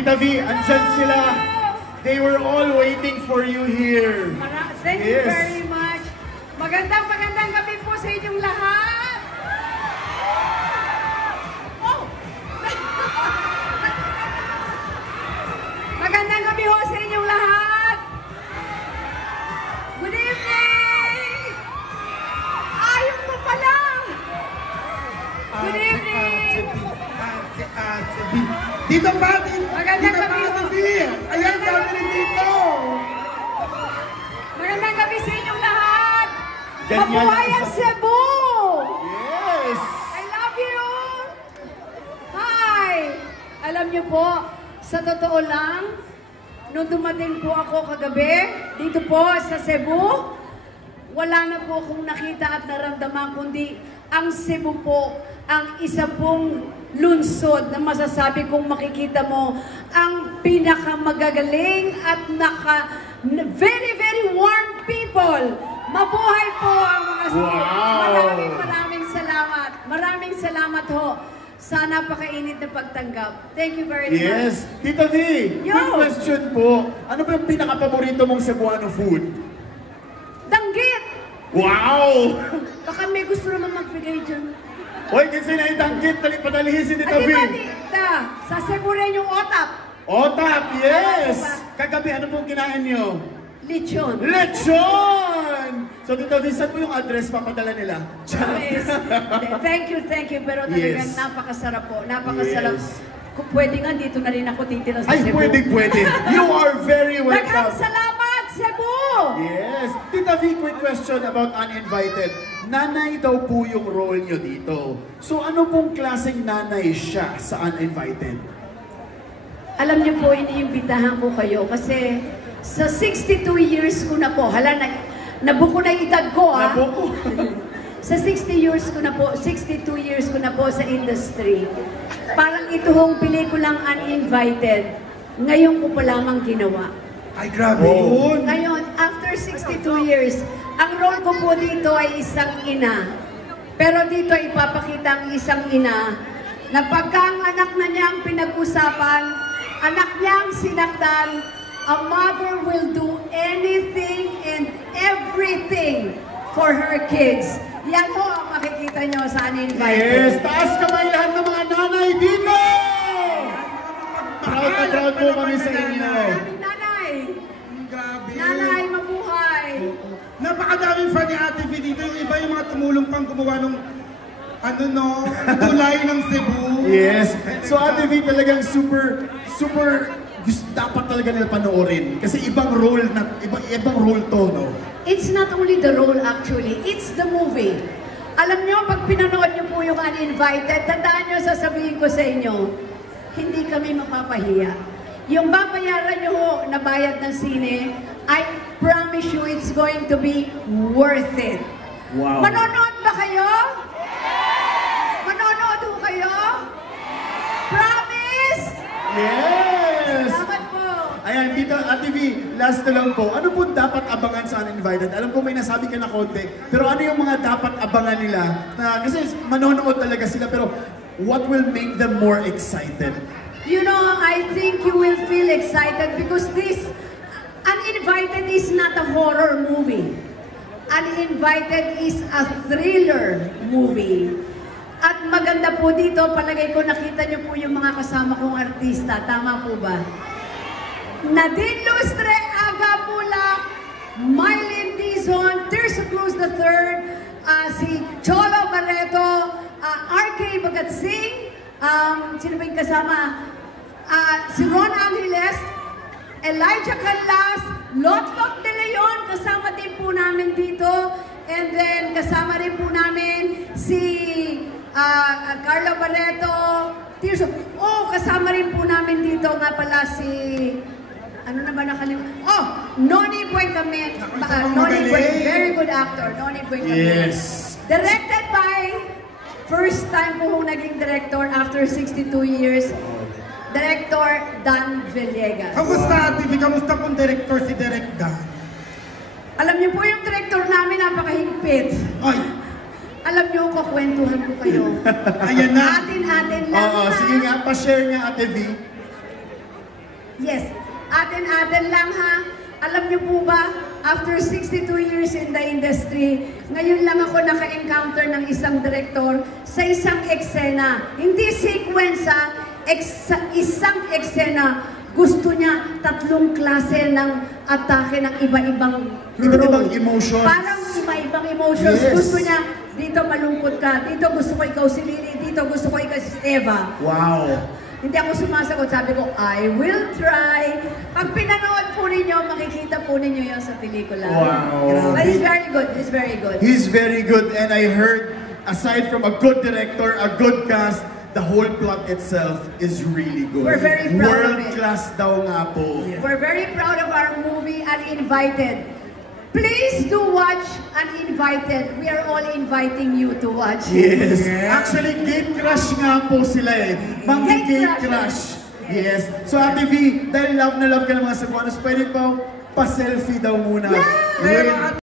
Tita V, andyan sila. They were all waiting for you here. Thank you very much. Magandang gabi po sa inyong lahat. Oh. Magandang gabi ho sa inyong lahat. Good evening. Ayaw mo pala. Good evening. Dito pa, magandang gabi ho. Ayan, dami rin dito. Magandang gabi sa inyong lahat. Mabuhay ang Cebu. Yes. I love you. Hi. Alam niyo po, sa totoo lang, nung dumating po ako kagabi, dito po sa Cebu, wala na po akong nakita at naramdaman, kundi ang Cebu po, ang isa pong lunsod na masasabi kong makikita mo ang pinakamagagaling at very, very warm people. Mabuhay po ang mga Cebu. Wow. Maraming salamat. Maraming salamat ho sa napakainit na pagtanggap. Thank you very much. Yes. Tita V, quick question po. Ano ba yung pinaka-paborito mong Cebuano food? Danggit! Wow! Baka may gusto naman magbigay dyan. Hoy, kasi na itanggit, padalihin si Tita V. Sa Cebu rin yung otap. Otap, yes! Kagabi, ano pong kinain nyo? Lechon. Lechon! So, Tita V, saan po yung address papadala nila? Yes. Thank you. Pero talagang napakasarap po. Napakasarap. Kung pwede nga, dito na rin ako titira sa Cebu. Ay, pwede. You are very welcome. Daghang salamat, Cebu! Yes. Tita V, quick question about Uninvited. Nanay daw po yung role nyo dito. So, ano pong klaseng nanay siya sa Uninvited? Alam niyo po, iniimbitahan ko kayo kasi sa 62 years ko na po, nabuko na edad ko, ha? Nabuko? Sa 62 years ko na po sa industry. Parang ito hong pelikulang Uninvited, ngayon ko pa lamang ginawa. Ay, grabe yun. Ngayon, after 62 years, ang role ko po dito ay isang ina. Pero dito ipapakita ang isang ina na pagka ang anak na niya ang pinag-usapan, anak niya ang sinaktan, a mother will do anything and everything for her kids. Yan po ang makikita nyo sa Uninvited. Yes! Taas kamay lahat ng mga nanay dito! Proud na proud po kami sa inyo. Nanay! Grabe. Nanay, mabuhay! Napakadaming fan ni Ate V dito. Yung iba yung mga tumulong pang gumawa ng tulay ng Cebu. Yes. So Ate V talagang super dapat talaga nila panoorin. Kasi ibang role to, no? It's not only the role actually, it's the movie. Alam nyo, pag pinanood nyo po yung Uninvited, tandaan nyo, sasabihin ko sa inyo, hindi kami mapapahiya. Yung babayaran nyo ho na bayad ng sine, I promise you it's going to be worth it. Wow. Manonood ba kayo? Manonood ho kayo? Promise? Yes! Salamat po. Ayan, dito, Ate V, last na lang po. Ano po dapat abangan sa Uninvited? Alam ko may nasabi ka na konti, pero ano yung mga dapat abangan nila? Kasi manonood talaga sila, pero what will make them more excited? You know, I think you will feel excited because this Uninvited is not a horror movie. Uninvited is a thriller movie. At maganda po dito, palagay ko nakita niyo po yung mga kasama kong artista. Tama po ba? Nadine Lustre, Aga Mulak, Mylene Dizon, Tirso Cruz III, si Cholo Barreto, RK Bagatsing, sino ba yung kasama? Si Ron Angeles, Elijah Canlas, Lotlot de Leon, kasama din po namin dito. And then kasama rin po namin si Carlo Barreto, Tirso. Kasama rin po namin dito nga pala si... Ano na ba nakalimutan? Noni Buencamin. Noni Buencamin. Very good actor. Noni Buencamin. Yes. Directed by, first time po naging director after 62 years, Director Dan Villegas. Kamusta, Ate V? Kamusta pong director si Direk Dan? Alam niyo po yung director namin, napakahigpit. Ay! Alam niyo, kukwentuhan ko kayo. Ayan na. Atin-atin lang. Sige nga, pa-share nga, Ate V. Yes, atin-atin lang ha. Alam niyo po ba, after 62 years in the industry, ngayon lang ako naka-encounter ng isang direktor sa isang eksena. Hindi sequence ha, isang eksena. Gusto niya 3 klase ng atake ng iba-ibang Iba't-ibang emotions. Parang iba-ibang emotions. Yes. Gusto niya, dito malungkot ka, dito gusto ko ikaw si Lily, dito gusto ko ikaw si Eva. Wow. Hindi ako sumasagot. Sabi ko, I will try. Pag pinanood po ninyo, makikita po ninyo yun sa pelikula. Wow. But it's very good. It's very good. He's very good, and I heard, aside from a good director, a good cast, the whole plot itself is really good. We're very proud of it. World class daw nga po. We're very proud of our movie, Uninvited. Please do watch Uninvited. We are all inviting you to watch. Yes. Actually, gate crush nga po sila eh. Monkey Gate gate crush. Yes. So Ate V, dahil love na love ka ng mga Cebuanos, pwede pa pa-selfie daw muna. Yeah! With